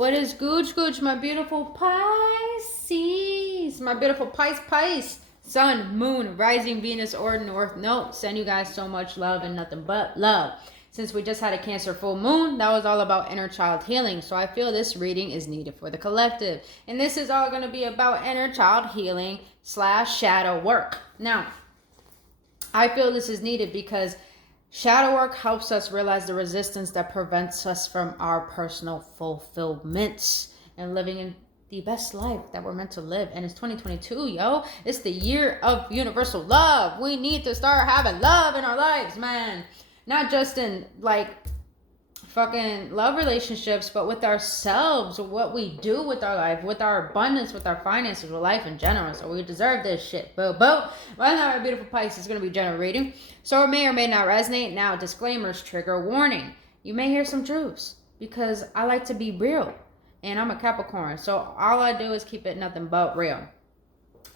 What is gooch gooch, my beautiful Pisces? My beautiful Pisces. Sun, moon, rising Venus, or north node. Send you guys so much love and nothing but love. Since we just had a Cancer full moon, that was all about inner child healing. So I feel this reading is needed for the collective. And this is all going to be about inner child healing / shadow work. Now, I feel this is needed because shadow work helps us realize the resistance that prevents us from our personal fulfillments and living in the best life that we're meant to live. And it's 2022, yo. It's the year of universal love. We need to start having love in our lives, man. Not just in like fucking love relationships, but with ourselves, what we do with our life, with our abundance, with our finances, with life in general. So we deserve this shit. Boo boo. Right now, our beautiful Pisces is going to be generating, so it may or may not resonate. Now, disclaimers, trigger warning. You may hear some truths because I like to be real, and I'm a Capricorn, so all I do is keep it nothing but real.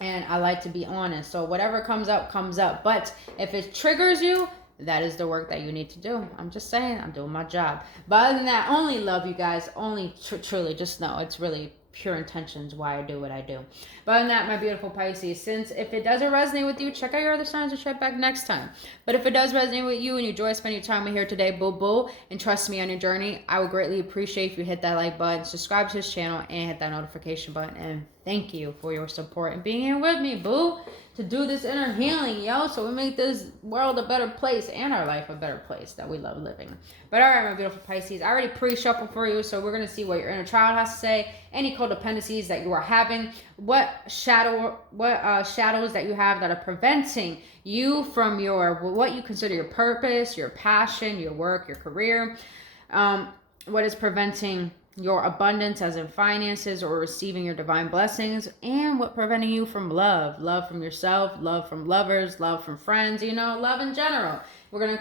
And I like to be honest. So whatever comes up, comes up. But if it triggers you, that is the work that you need to do. I'm just saying, I'm doing my job. But other than that, only love you guys. Only truly, just know it's really pure intentions why I do what I do. But other than that, my beautiful Pisces, since if it doesn't resonate with you, check out your other signs and check back next time. But if it does resonate with you and you enjoy spending your time here today, boo boo, and trust me on your journey, I would greatly appreciate if you hit that like button, subscribe to this channel, and hit that notification button. And thank you for your support and being here with me, boo, to do this inner healing, yo, so we make this world a better place and our life a better place that we love living. But all right, my beautiful Pisces, I already pre-shuffled for you, so we're going to see what your inner child has to say, any codependencies that you are having, what shadows that you have that are preventing you from what you consider your purpose, your passion, your work, your career, what is preventing your abundance as in finances or receiving your divine blessings, and what preventing you from love from yourself, love from lovers, love from friends, love in general. We're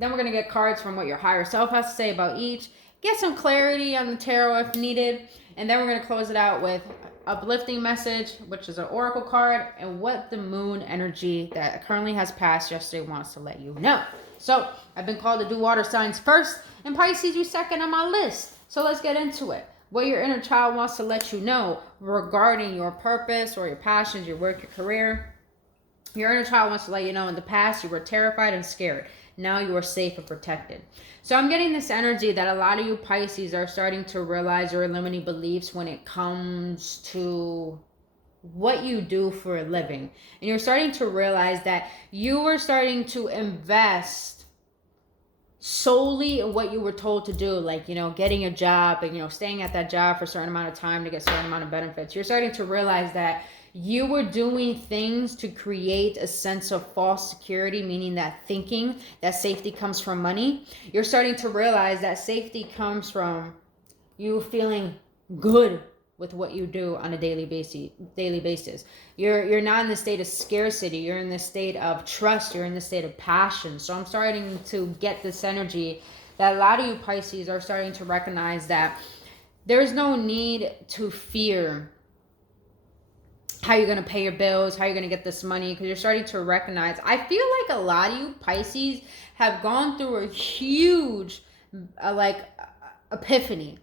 gonna get cards from what your higher self has to say about each, get some clarity on the tarot if needed, and then we're gonna close it out with uplifting message, which is an oracle card, and what the moon energy that currently has passed yesterday wants to let you know. So I've been called to do water signs first, and Pisces, you second on my list. So let's get into it. What your inner child wants to let you know regarding your purpose or your passions, your work, your career. Your inner child wants to let you know in the past you were terrified and scared. Now you are safe and protected. So I'm getting this energy that a lot of you Pisces are starting to realize your limiting beliefs when it comes to what you do for a living. And you're starting to realize that you are starting to invest solely in what you were told to do, like, getting a job and, staying at that job for a certain amount of time to get a certain amount of benefits. You're starting to realize that you were doing things to create a sense of false security, meaning that thinking that safety comes from money. You're starting to realize that safety comes from you feeling good with what you do on a daily basis. You're not in the state of scarcity. You're in the state of trust. You're in the state of passion. So I'm starting to get this energy that a lot of you Pisces are starting to recognize that there's no need to fear how you're going to pay your bills, how you're going to get this money, because you're starting to recognize. I feel like a lot of you Pisces have gone through a huge epiphany,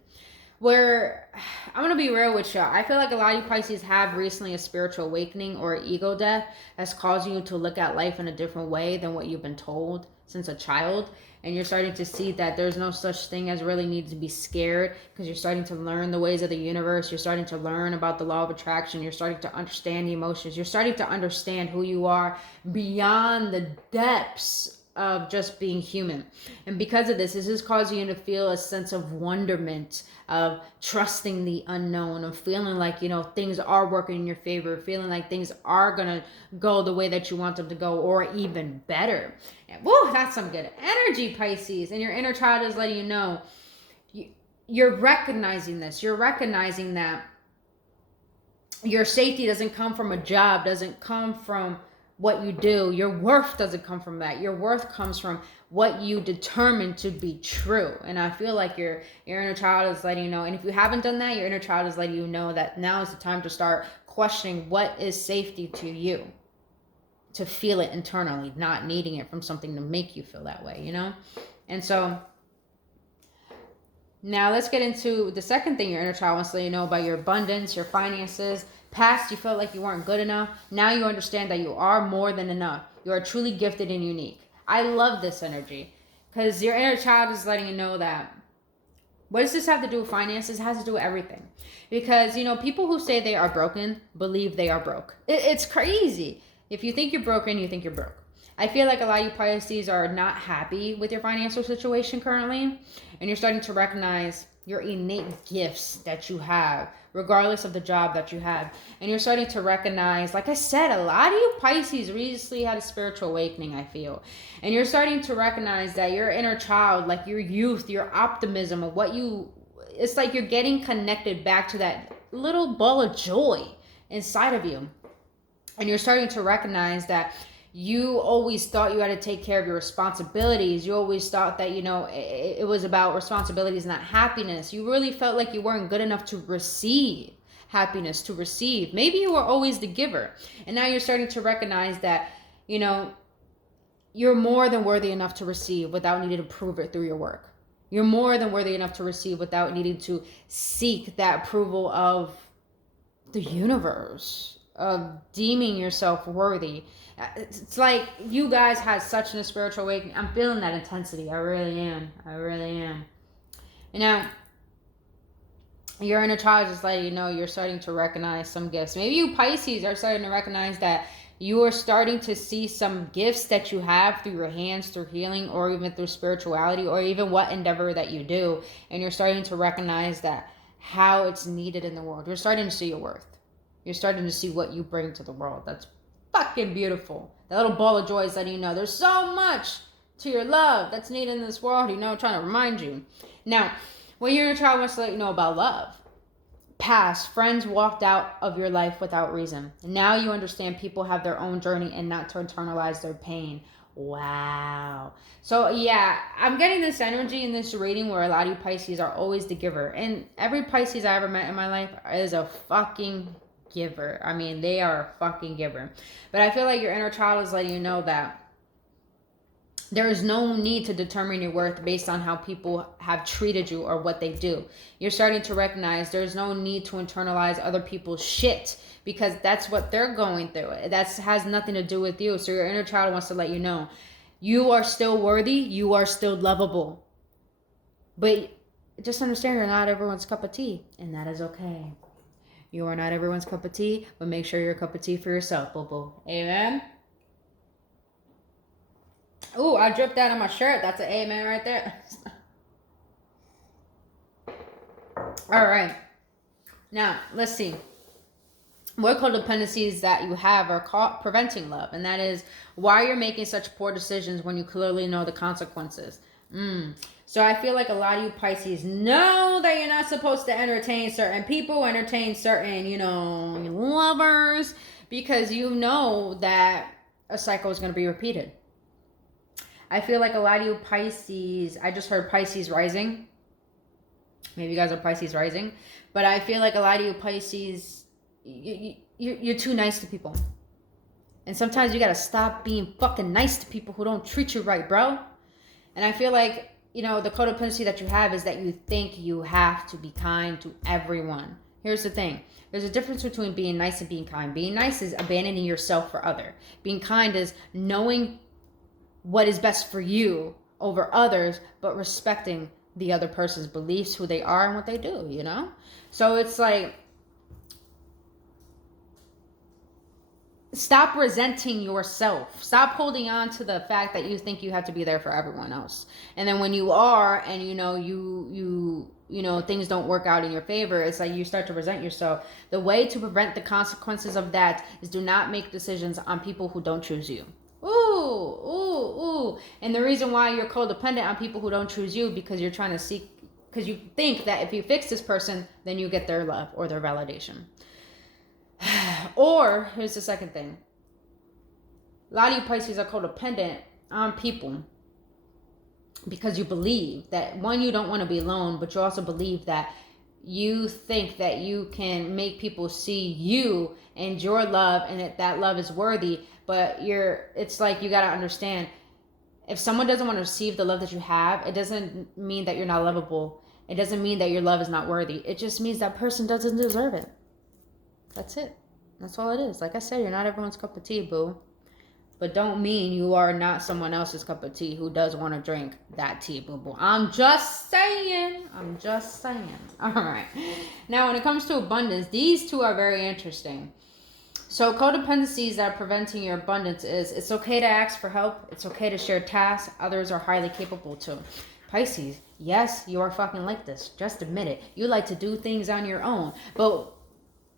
where I'm going to be real with you. I feel like a lot of you Pisces have recently a spiritual awakening or ego death that's causing you to look at life in a different way than what you've been told since a child. And you're starting to see that there's no such thing as really need to be scared, because you're starting to learn the ways of the universe. You're starting to learn about the law of attraction. You're starting to understand the emotions. You're starting to understand who you are beyond the depths of just being human. And because of this is causing you to feel a sense of wonderment, of trusting the unknown, of feeling like, things are working in your favor, feeling like things are going to go the way that you want them to go, or even better. And whoa, that's some good energy, Pisces. And your inner child is letting you know, you're recognizing this. You're recognizing that your safety doesn't come from a job, doesn't come from what you do. Your worth doesn't come from that. Your worth comes from what you determine to be true. And I feel like your inner child is letting you know. And if you haven't done that, your inner child is letting you know that now is the time to start questioning what is safety to you, to feel it internally, not needing it from something to make you feel that way, And so Now let's get into the second thing your inner child wants to let you know about your abundance, your finances. Past, you felt like you weren't good enough. Now you understand that you are more than enough. You are truly gifted and unique. I love this energy because your inner child is letting you know that. What does this have to do with finances? It has to do with everything. Because, people who say they are broken believe they are broke. It's crazy. If you think you're broken, you think you're broke. I feel like a lot of you Pisces are not happy with your financial situation currently, and you're starting to recognize your innate gifts that you have, regardless of the job that you have. And you're starting to recognize, like I said, a lot of you Pisces recently had a spiritual awakening, I feel. And you're starting to recognize that your inner child, like your youth, your optimism of it's like you're getting connected back to that little ball of joy inside of you. And you're starting to recognize that you always thought you had to take care of your responsibilities. You always thought that, it was about responsibilities, not happiness. You really felt like you weren't good enough to receive happiness, to receive. Maybe you were always the giver. And now you're starting to recognize that, you're more than worthy enough to receive without needing to prove it through your work. You're more than worthy enough to receive without needing to seek that approval of the universe, of deeming yourself worthy. It's like you guys had such a spiritual awakening. I'm feeling that intensity. I really am. And now, your inner child is letting you know you're starting to recognize some gifts. Maybe you Pisces are starting to recognize that you are starting to see some gifts that you have through your hands, through healing, or even through spirituality, or even what endeavor that you do. And you're starting to recognize that how it's needed in the world. You're starting to see your worth. You're starting to see what you bring to the world. That's fucking beautiful. That little ball of joy is letting you know there's so much to your love that's needed in this world, trying to remind you. Now, when your inner child wants to let you know about love, past friends walked out of your life without reason. Now you understand people have their own journey and not to internalize their pain. Wow. So yeah, I'm getting this energy in this reading where a lot of you Pisces are always the giver. And every Pisces I ever met in my life is a fucking giver. I mean, they are a fucking giver. But I feel like your inner child is letting you know that there is no need to determine your worth based on how people have treated you or what they do. You're starting to recognize there's no need to internalize other people's shit because that's what they're going through. That has nothing to do with you. So your inner child wants to let you know you are still worthy. You are still lovable. But just understand you're not everyone's cup of tea, and that is okay. You are not everyone's cup of tea, but make sure you're a cup of tea for yourself, boo-boo. Amen? Ooh, I dripped that on my shirt. That's an amen right there. All right. Now, let's see. What codependencies that you have are caught preventing love, and that is why you're making such poor decisions when you clearly know the consequences. So I feel like a lot of you Pisces know that you're not supposed to entertain certain people, entertain certain, lovers, because you know that a cycle is going to be repeated. I feel like a lot of you Pisces, I just heard Pisces rising. Maybe you guys are Pisces rising. But I feel like a lot of you Pisces, you're too nice to people. And sometimes you got to stop being fucking nice to people who don't treat you right, bro. And I feel like, the codependency that you have is that you think you have to be kind to everyone. Here's the thing. There's a difference between being nice and being kind. Being nice is abandoning yourself for other. Being kind is knowing what is best for you over others, but respecting the other person's beliefs, who they are, and what they do, So it's like, stop resenting yourself. Stop holding on to the fact that you think you have to be there for everyone else. And then when you are, and things don't work out in your favor, it's like you start to resent yourself. The way to prevent the consequences of that is do not make decisions on people who don't choose you. Ooh. And the reason why you're codependent on people who don't choose you, because you're trying to seek, because you think that if you fix this person, then you get their love or their validation. Or, here's the second thing. A lot of you Pisces are codependent on people because you believe that, one, you don't want to be alone, but you also believe that you think that you can make people see you and your love, and that love is worthy. But it's like, you got to understand, if someone doesn't want to receive the love that you have, it doesn't mean that you're not lovable. It doesn't mean that your love is not worthy. It just means that person doesn't deserve it. That's it. That's all it is. Like I said, you're not everyone's cup of tea, boo. But don't mean you are not someone else's cup of tea who does want to drink that tea, boo boo. I'm just saying. All right. Now, when it comes to abundance, these two are very interesting. So codependencies that are preventing your abundance is it's okay to ask for help. It's okay to share tasks. Others are highly capable too. Pisces, yes, you are fucking like this. Just admit it. You like to do things on your own. But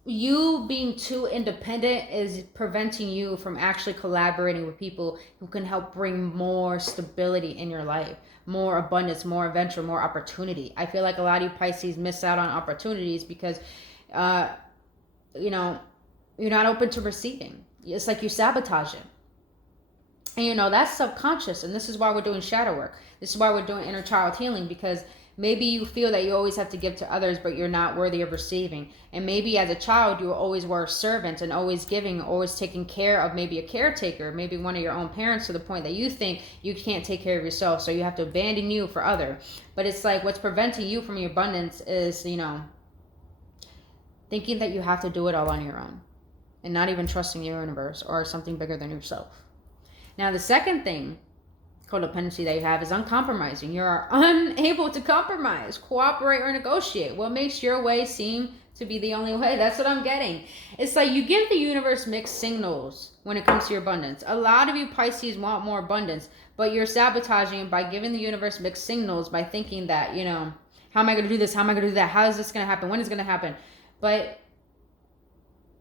you being too independent is preventing you from actually collaborating with people who can help bring more stability in your life, more abundance, more adventure, more opportunity. I feel like a lot of you Pisces miss out on opportunities because, you know, you're not open to receiving. It's like you sabotage it. And that's subconscious. And this is why we're doing shadow work. This is why we're doing inner child healing, because maybe you feel that you always have to give to others, but you're not worthy of receiving. And maybe as a child, you always were a servant and always giving, always taking care of maybe a caretaker, maybe one of your own parents, to the point that you think you can't take care of yourself. So you have to abandon you for other. But it's like what's preventing you from your abundance is, thinking that you have to do it all on your own and not even trusting your universe or something bigger than yourself. Now, the second thing, codependency that you have, is uncompromising. You are unable to compromise, cooperate, or negotiate. What makes your way seem to be the only way? That's what I'm getting. It's like you give the universe mixed signals when it comes to your abundance. A lot of you Pisces want more abundance, but you're sabotaging by giving the universe mixed signals by thinking that, how am I going to do this? How am I going to do that? How is this going to happen? When is it going to happen? But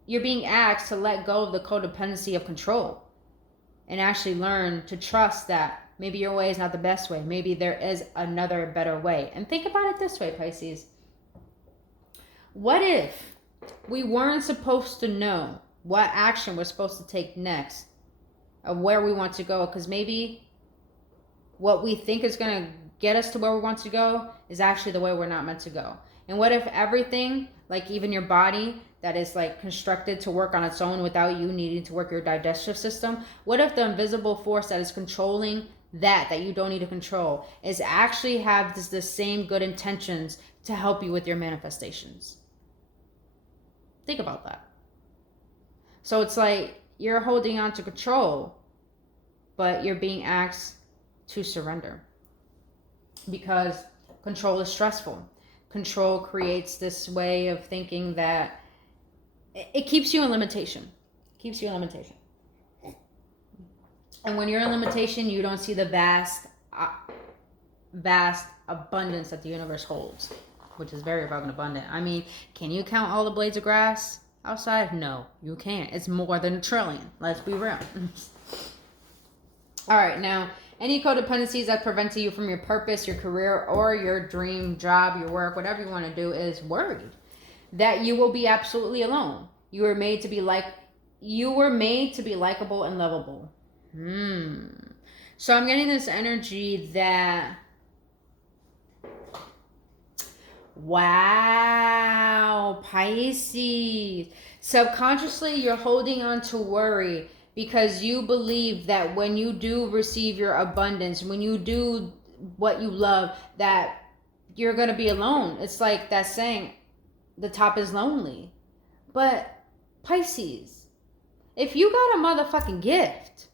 you're being asked to let go of the codependency of control and actually learn to trust that maybe your way is not the best way. Maybe there is another better way. And think about it this way, Pisces. What if we weren't supposed to know what action we're supposed to take next, of where we want to go? Because maybe what we think is going to get us to where we want to go is actually the way we're not meant to go. And what if everything, like even your body, that is like constructed to work on its own without you needing to work your digestive system? What if the invisible force that is controlling that you don't need to control is actually have the same good intentions to help you with your manifestations? Think about that. So it's like you're holding on to control, but you're being asked to surrender because control is stressful. Control creates this way of thinking that it keeps you in limitation. And when you're in limitation, you don't see the vast abundance that the universe holds, which is very fucking abundant. I mean, can you count all the blades of grass outside? No, you can't. It's more than 1 trillion. Let's be real. All right, now, any codependencies that prevent you from your purpose, your career, or your dream job, your work, whatever you want to do, is worried that you will be absolutely alone. You were made to be likable and lovable. So I'm getting this energy that, wow, Pisces, subconsciously you're holding on to worry because you believe that when you do receive your abundance, when you do what you love, that you're going to be alone. It's like that saying, the top is lonely. But Pisces, if you got a motherfucking gift,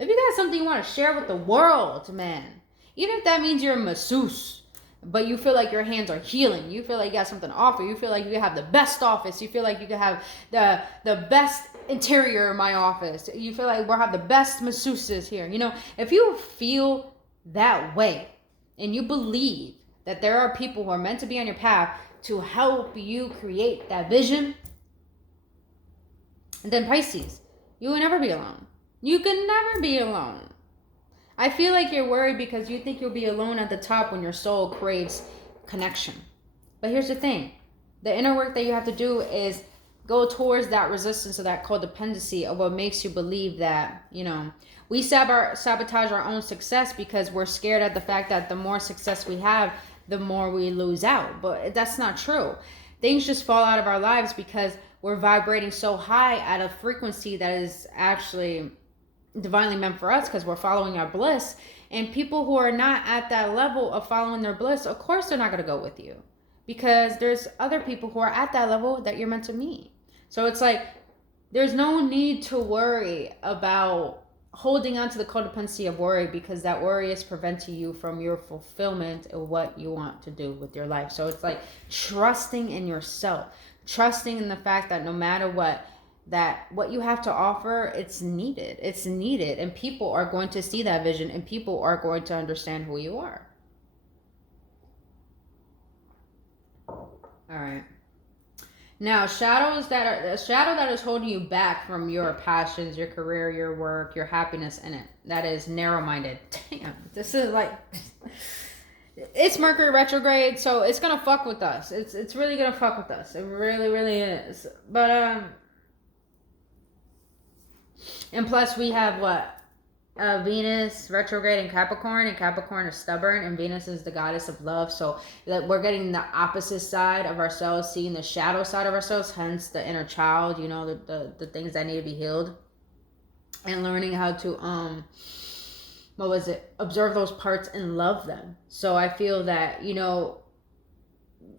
if you got something you want to share with the world, man, even if that means you're a masseuse, but you feel like your hands are healing, you feel like you got something to offer, you feel like you have the best office, you feel like you can have the best interior in my office, you feel like we'll have the best masseuses here. If you feel that way and you believe that there are people who are meant to be on your path to help you create that vision, and then Pisces, you will never be alone. You can never be alone. I feel like you're worried because you think you'll be alone at the top when your soul craves connection. But here's the thing. The inner work that you have to do is go towards that resistance of that codependency of what makes you believe that, we sabotage our own success because we're scared at the fact that the more success we have, the more we lose out. But that's not true. Things just fall out of our lives because we're vibrating so high at a frequency that is actually divinely meant for us because we're following our bliss. And people who are not at that level of following their bliss, of course they're not going to go with you, because there's other people who are at that level that you're meant to meet. So it's like, there's no need to worry about holding on to the codependency of worry, because that worry is preventing you from your fulfillment of what you want to do with your life. So it's like trusting in yourself, trusting in the fact that no matter what, that what you have to offer, it's needed, and people are going to see that vision, and people are going to understand who you are. All right. Now, a shadow that is holding you back from your passions, your career, your work, your happiness in it. That is narrow-minded. Damn, this is like, it's Mercury retrograde, so it's gonna fuck with us. It's really gonna fuck with us. It really, really is. But and plus we have what? Venus retrograde in Capricorn, and Capricorn is stubborn, and Venus is the goddess of love. So that we're getting the opposite side of ourselves, seeing the shadow side of ourselves, hence the inner child, you know, the things that need to be healed, and learning how to observe those parts and love them. So I feel that, you know,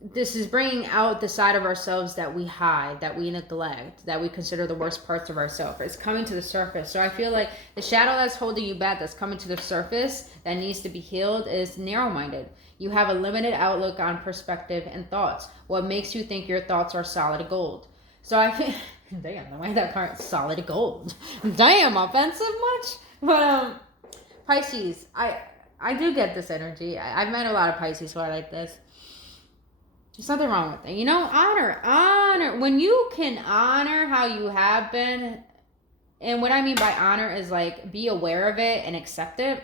this is bringing out the side of ourselves that we hide, that we neglect, that we consider the worst parts of ourselves. It's coming to the surface. So I feel like the shadow that's holding you back, that's coming to the surface, that needs to be healed, is narrow-minded. You have a limited outlook on perspective and thoughts. What makes you think your thoughts are solid gold? So I feel, damn, the way that part, solid gold. Damn, offensive much? But Pisces, I do get this energy. I've met a lot of Pisces who are like this. There's nothing wrong with it. You know, honor. When you can honor how you have been, and what I mean by honor is like be aware of it and accept it,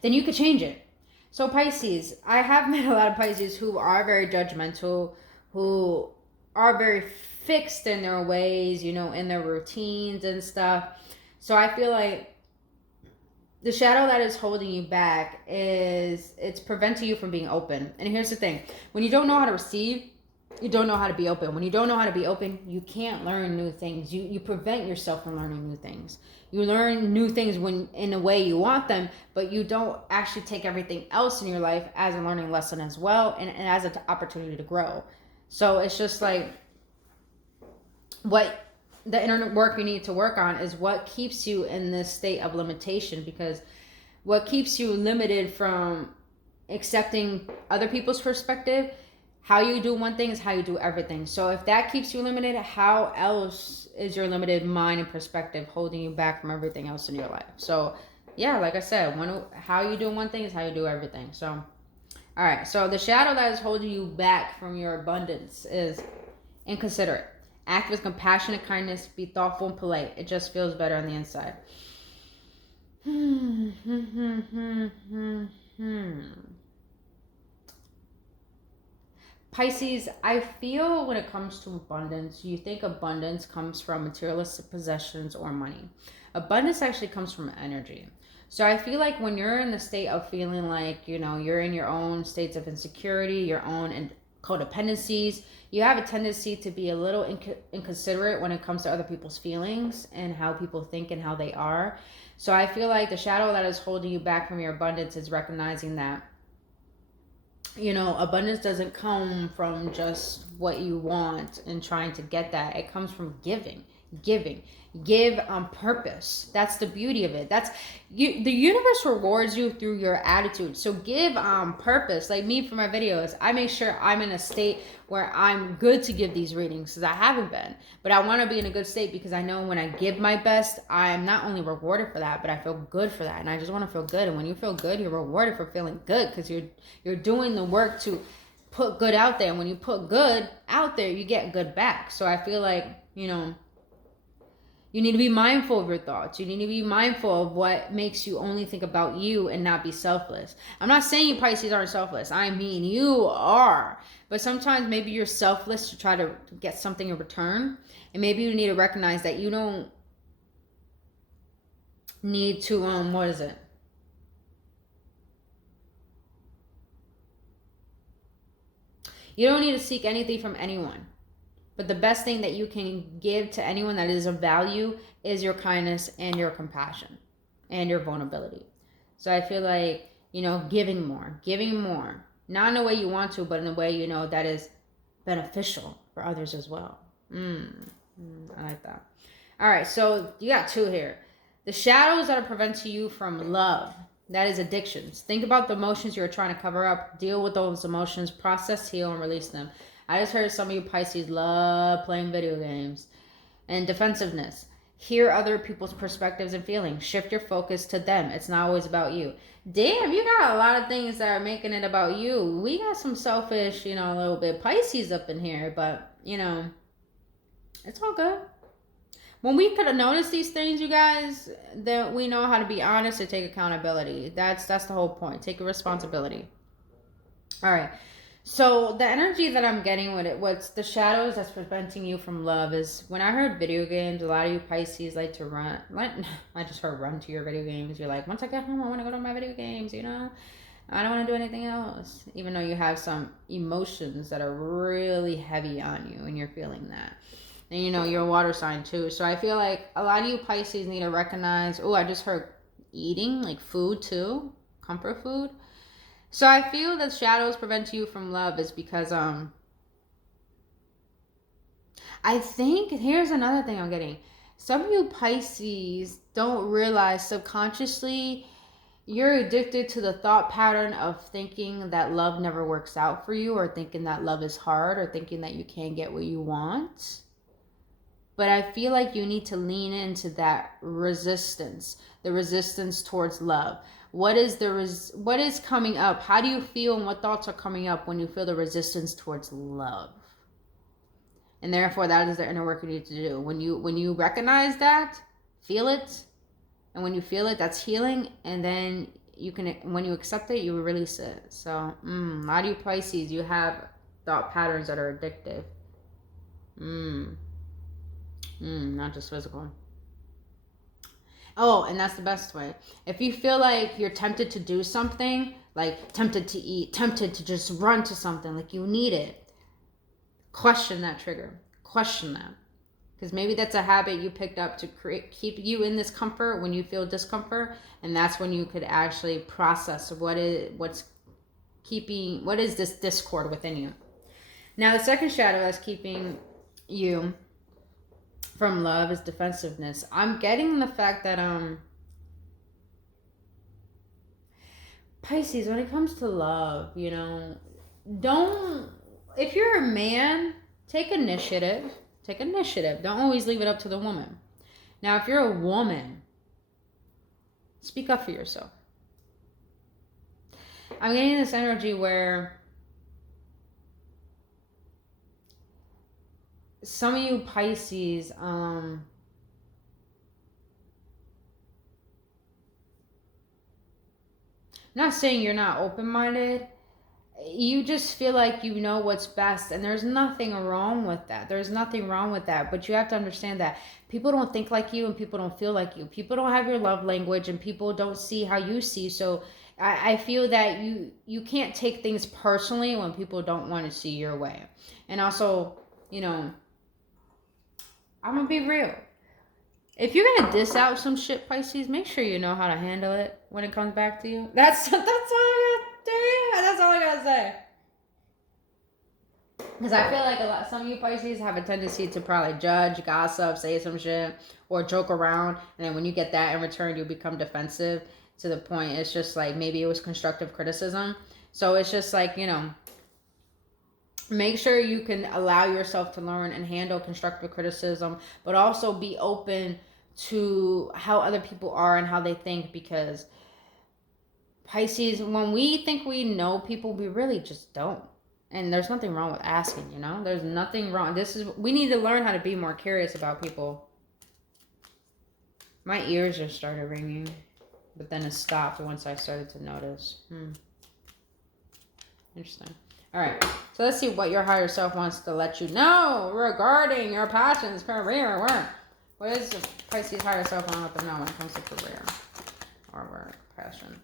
then you could change it. So Pisces, I have met a lot of Pisces who are very judgmental, who are very fixed in their ways, you know, in their routines and stuff. So I feel like the shadow that is holding you back is, it's preventing you from being open. And here's the thing. When you don't know how to receive, you don't know how to be open. When you don't know how to be open, you can't learn new things. You prevent yourself from learning new things. You learn new things when in the way you want them, but you don't actually take everything else in your life as a learning lesson as well, and as an opportunity to grow. So it's just like, what the inner work you need to work on is what keeps you in this state of limitation, because what keeps you limited from accepting other people's perspective, how you do one thing is how you do everything. So if that keeps you limited, how else is your limited mind and perspective holding you back from everything else in your life? So yeah, like I said, how you do one thing is how you do everything. So all right, so the shadow that is holding you back from your abundance is inconsiderate. Act with compassion and kindness. Be thoughtful and polite. It just feels better on the inside. Pisces, I feel when it comes to abundance, you think abundance comes from materialistic possessions or money. Abundance actually comes from energy. So I feel like when you're in the state of feeling like, you know, you're in your own states of insecurity, your own codependencies, you have a tendency to be a little inconsiderate when it comes to other people's feelings and how people think and how they are. So I feel like the shadow that is holding you back from your abundance is recognizing that, you know, abundance doesn't come from just what you want and trying to get that. It comes from giving. Give on purpose. That's the beauty of it. That's you. The universe rewards you through your attitude. So give on purpose. Like me for my videos, I make sure I'm in a state where I'm good to give these readings, because I haven't been. But I want to be in a good state, because I know when I give my best, I'm not only rewarded for that, but I feel good for that. And I just want to feel good. And when you feel good, you're rewarded for feeling good, because you're doing the work to put good out there. And when you put good out there, you get good back. So I feel like, you know, you need to be mindful of your thoughts. You need to be mindful of what makes you only think about you and not be selfless. I'm not saying you Pisces aren't selfless. I mean, you are. But sometimes maybe you're selfless to try to get something in return. And maybe you need to recognize that you don't need to, what is it? You don't need to seek anything from anyone. But the best thing that you can give to anyone that is of value is your kindness and your compassion and your vulnerability. So I feel like, giving more, not in a way you want to, but in a way, that is beneficial for others as well. I like that. All right, so you got 2 here. The shadows that are preventing you from love. That is addictions. Think about the emotions you're trying to cover up. Deal with those emotions. Process, heal, and release them. I just heard some of you Pisces love playing video games. And defensiveness. Hear other people's perspectives and feelings. Shift your focus to them. It's not always about you. Damn, you got a lot of things that are making it about you. We got some selfish, a little bit Pisces up in here. But, it's all good. When we could have noticed these things, you guys, then we know how to be honest and take accountability. That's the whole point. Take a responsibility. All right. So the energy that I'm getting with it, what's the shadows that's preventing you from love is when I heard video games, a lot of you Pisces like to run. I just heard run to your video games. You're like, once I get home, I want to go to my video games, I don't want to do anything else. Even though you have some emotions that are really heavy on you and you're feeling that. And you're a water sign too. So I feel like a lot of you Pisces need to recognize, I just heard eating, like food too, comfort food. So I feel that shadows prevent you from love is because I think here's another thing I'm getting. Some of you Pisces don't realize subconsciously you're addicted to the thought pattern of thinking that love never works out for you, or thinking that love is hard, or thinking that you can't get what you want. But I feel like you need to lean into that resistance, the resistance towards love. What is coming up? How do you feel, and what thoughts are coming up when you feel the resistance towards love? And therefore, that is the inner work you need to do. When you recognize that, feel it, and when you feel it, that's healing. And then when you accept it, you release it. So, a lot of you Pisces, you have thought patterns that are addictive. Not just physical. Oh, and that's the best way. If you feel like you're tempted to do something, like tempted to eat, tempted to just run to something, like you need it, question that trigger. Question that. Because maybe that's a habit you picked up to keep you in this comfort when you feel discomfort. And that's when you could actually process what is this discord within you. Now, the second shadow that's keeping you from love is defensiveness. I'm getting the fact that Pisces, when it comes to love, don't, if you're a man, take initiative. Don't always leave it up to the woman. Now, if you're a woman, speak up for yourself. I'm getting this energy where some of you Pisces, not saying you're not open-minded, you just feel like you know what's best, and there's nothing wrong with that. But you have to understand that people don't think like you, and people don't feel like you. People don't have your love language, and people don't see how you see. So I feel that you can't take things personally when people don't want to see your way. And also, I'm gonna be real. If you're gonna diss out some shit, Pisces, make sure you know how to handle it when it comes back to you. That's all I gotta say. Because I feel like some of you Pisces have a tendency to probably judge, gossip, say some shit, or joke around, and then when you get that in return, you become defensive to the point it's just like maybe it was constructive criticism. So it's just like, make sure you can allow yourself to learn and handle constructive criticism, but also be open to how other people are and how they think, because Pisces, when we think we know people, we really just don't. And there's nothing wrong with asking, There's nothing wrong. We need to learn how to be more curious about people. My ears just started ringing, but then it stopped once I started to notice. Interesting. All right, so let's see what your higher self wants to let you know regarding your passions, career, work. What is the Pisces higher self want to let them know when it comes to career or work, passion?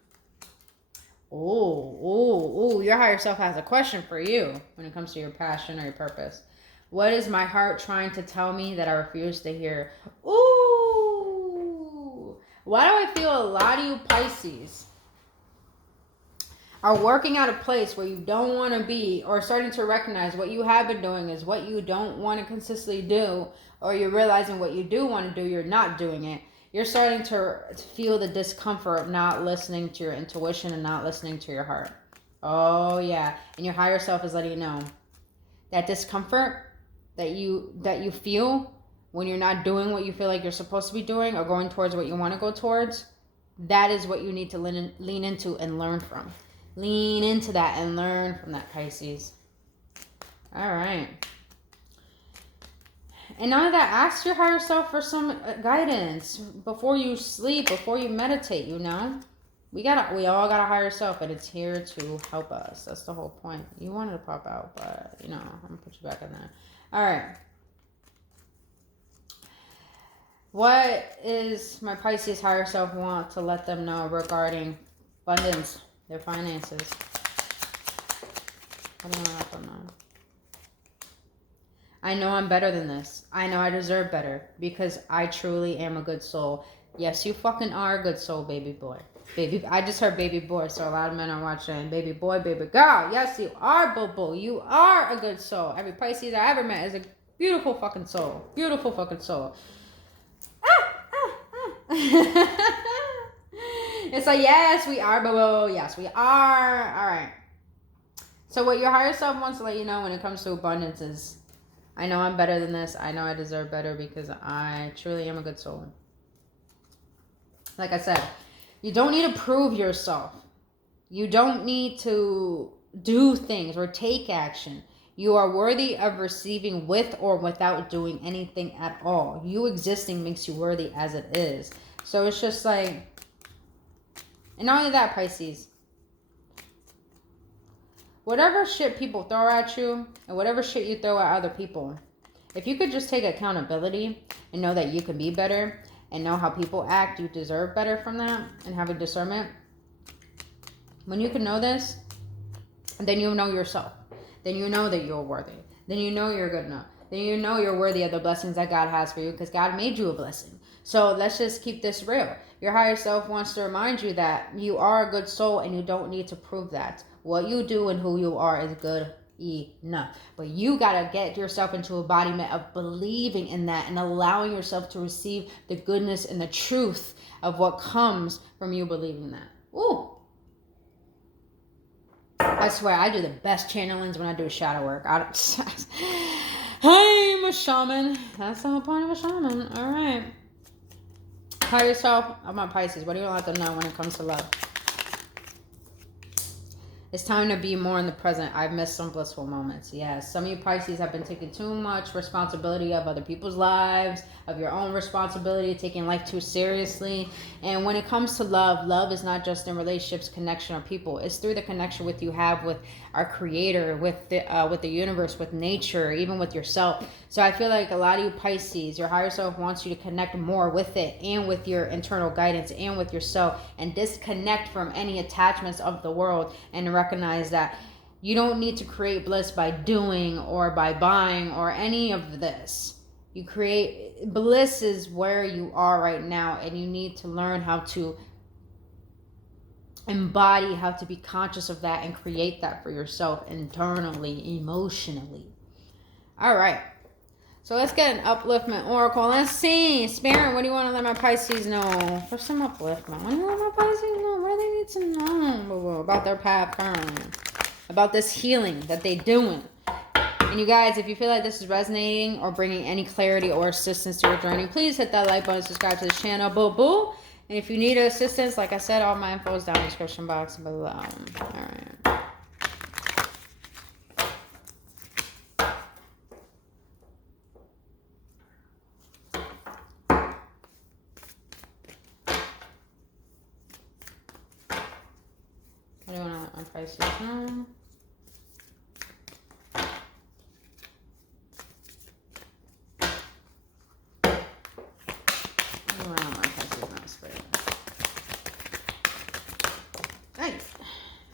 Oh, your higher self has a question for you when it comes to your passion or your purpose. What is my heart trying to tell me that I refuse to hear? Ooh. Why do I feel a lot of you Pisces are working out a place where you don't want to be, or starting to recognize what you have been doing is what you don't want to consistently do, or you're realizing what you do want to do, you're not doing it. You're starting to feel the discomfort of not listening to your intuition and not listening to your heart. Oh yeah. And your higher self is letting you know that discomfort that you feel when you're not doing what you feel like you're supposed to be doing, or going towards what you want to go towards, that is what you need to lean into and learn from. Lean into that and learn from that, Pisces. All right. And now that, ask your higher self for some guidance before you sleep, before you meditate, you know? We all got a higher self, and it's here to help us. That's the whole point. You wanted to pop out, but, you know, I'm going to put you back in there. All right. What is my Pisces higher self want to let them know regarding abundance, their finances? What do I want to let them know? I know I'm better than this. I know I deserve better because I truly am a good soul. Yes, you fucking are a good soul, baby boy. I just heard baby boy, so a lot of men are watching baby boy, baby girl. Yes, you are, boo-boo. You are a good soul. Every Pisces I ever met is a beautiful fucking soul. Beautiful fucking soul. It's like, yes, we are, boo-boo. Yes, we are. All right. So what your higher self wants to let you know when it comes to abundance is, I know I'm better than this. I know I deserve better because I truly am a good soul. Like I said, you don't need to prove yourself. You don't need to do things or take action. You are worthy of receiving with or without doing anything at all. You existing makes you worthy as it is. So it's just like, and not only that, Pisces, whatever shit people throw at you and whatever shit you throw at other people, if you could just take accountability and know that you can be better and know how people act, you deserve better from that, and have a discernment. When you can know this, then you know yourself. Then you know that you're worthy. Then you know you're good enough. Then you know you're worthy of the blessings that God has for you, because God made you a blessing. So let's just keep this real. Your higher self wants to remind you that you are a good soul and you don't need to prove that. What you do and who you are is good enough. But you got to get yourself into embodiment of believing in that and allowing yourself to receive the goodness and the truth of what comes from you believing that. Ooh. I swear, I do the best channelings when I do shadow work. I'm a shaman. That's the whole point of a shaman. All right. Higher self, I'm on Pisces. What do you want to let them know when it comes to love? It's time to be more in the present. I've missed some blissful moments. Yes, some of you Pisces have been taking too much responsibility of other people's lives, of your own responsibility, taking life too seriously. And when it comes to love, love is not just in relationships, connection, or people. It's through the connection with you have with our Creator, with the universe, with nature, even with yourself. So I feel like a lot of you Pisces, your higher self wants you to connect more with it and with your internal guidance and with yourself, and disconnect from any attachments of the world, and recognize that you don't need to create bliss by doing or by buying or any of this. You create bliss is where you are right now, and you need to learn how to embody, how to be conscious of that and create that for yourself internally, emotionally. All right. So let's get an upliftment oracle. Let's see. Spirit, what do you want to let my Pisces know? For some upliftment. What do you want my Pisces know? What do they need to know about their path currently? About this healing that they're doing. And you guys, if you feel like this is resonating or bringing any clarity or assistance to your journey, please hit that like button, subscribe to the channel, boo boo. And if you need assistance, like I said, all my info is down in the description box below. All right. What do you want to let my Pisces know?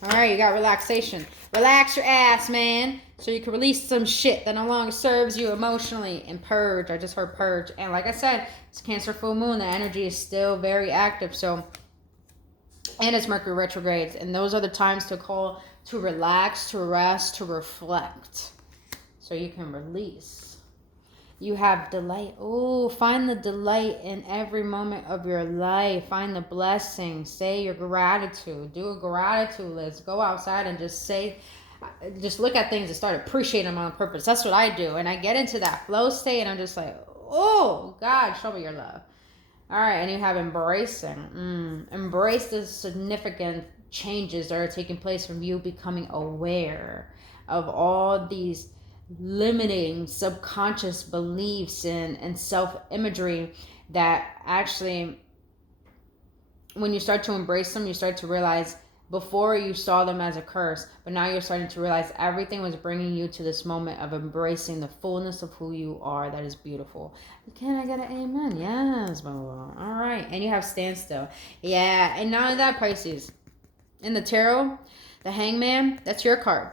All right, you got relaxation. Relax your ass, man. So you can release some shit that no longer serves you emotionally and purge. I just heard purge. And like I said, it's Cancer full moon. The energy is still very active. So, and it's Mercury retrogrades. And those are the times to call to relax, to rest, to reflect. So you can release. You have delight. Oh, find the delight in every moment of your life. Find the blessing. Say your gratitude. Do a gratitude list. Go outside and just look at things and start appreciating them on purpose. That's what I do. And I get into that flow state and I'm just like, oh, God, show me your love. All right, and you have embracing. Embrace the significant changes that are taking place from you becoming aware of all these limiting subconscious beliefs and self-imagery that actually, when you start to embrace them, you start to realize before you saw them as a curse, but now you're starting to realize everything was bringing you to this moment of embracing the fullness of who you are. That is beautiful. Can I get an amen? Yes. All right. And you have standstill. Yeah. And not only that, Pisces. In the tarot, the hangman, that's your card.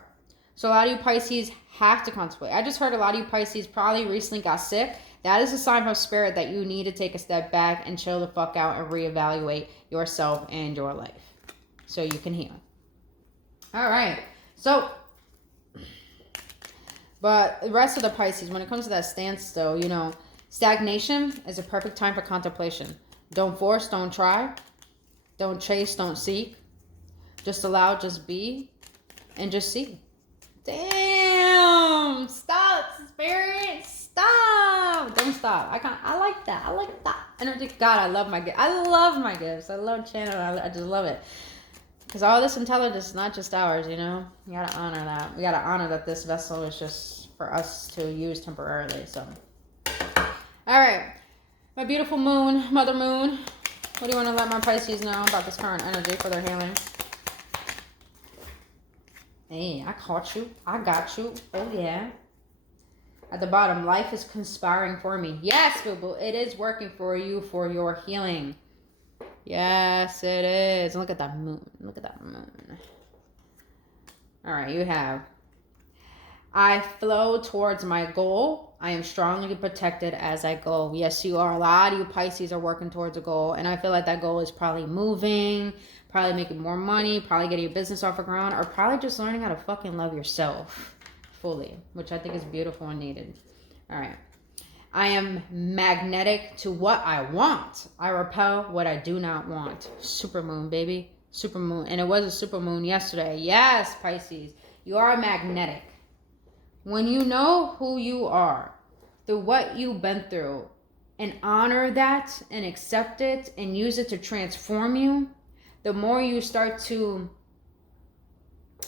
So a lot of you Pisces have to contemplate. I just heard a lot of you Pisces probably recently got sick. That is a sign from spirit that you need to take a step back and chill the fuck out and reevaluate yourself and your life so you can heal. All right. So, but the rest of the Pisces, when it comes to that standstill, you know, stagnation is a perfect time for contemplation. Don't force, don't try. Don't chase, don't seek. Just allow, just be, and just see. Damn! Stop, spirit! Stop! Don't stop. I like that. I like that energy. God, I love my gifts. I love my gifts. I love channeling. I just love it. Because all this intelligence is not just ours, you know? You gotta honor that. We gotta honor that this vessel is just for us to use temporarily, so. Alright. My beautiful moon, Mother Moon. What do you want to let my Pisces know about this current energy for their healing? Hey, I caught you. I got you. Oh, yeah. At the bottom, life is conspiring for me. Yes, boo-boo. It is working for you for your healing. Yes, it is. Look at that moon. Look at that moon. All right, you have. I flow towards my goal. I am strongly protected as I go. Yes, you are. A lot of you Pisces are working towards a goal. And I feel like that goal is probably moving, probably making more money, probably getting your business off the ground, or probably just learning how to fucking love yourself fully, which I think is beautiful and needed. All right. I am magnetic to what I want. I repel what I do not want. Supermoon, baby. Supermoon. And it was a supermoon yesterday. Yes, Pisces. You are magnetic. When you know who you are, through what you've been through, and honor that and accept it and use it to transform you, the more you start to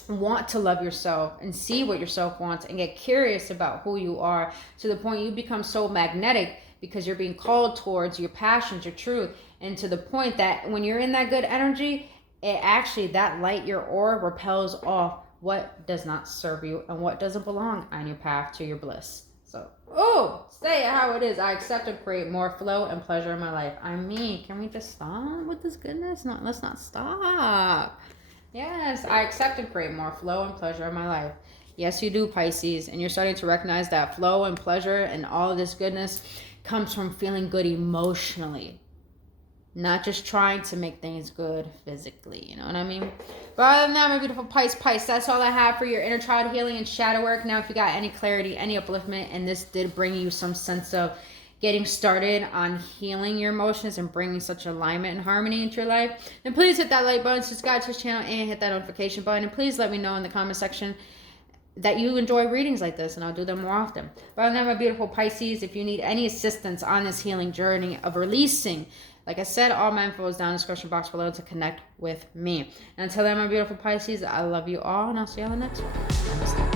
want to love yourself and see what yourself wants and get curious about who you are, to the point you become so magnetic because you're being called towards your passions, your truth, and to the point that when you're in that good energy, it actually, that light, your aura, repels off what does not serve you and what doesn't belong on your path to your bliss. So, say it how it is. I accept and create more flow and pleasure in my life. I mean, can we just stop with this goodness? No, let's not stop. Yes, I accept and create more flow and pleasure in my life. Yes, you do, Pisces. And you're starting to recognize that flow and pleasure and all of this goodness comes from feeling good emotionally. Not just trying to make things good physically, you know what I mean? But other than that, my beautiful Pisces, that's all I have for your inner child healing and shadow work. Now, if you got any clarity, any upliftment, and this did bring you some sense of getting started on healing your emotions and bringing such alignment and harmony into your life, then please hit that like button, subscribe to this channel, and hit that notification button. And please let me know in the comment section that you enjoy readings like this, and I'll do them more often. But other than that, my beautiful Pisces, if you need any assistance on this healing journey of releasing, like I said, all my info is down in the description box below to connect with me. And until then, my beautiful Pisces, I love you all, and I'll see you on the next one. Namaste.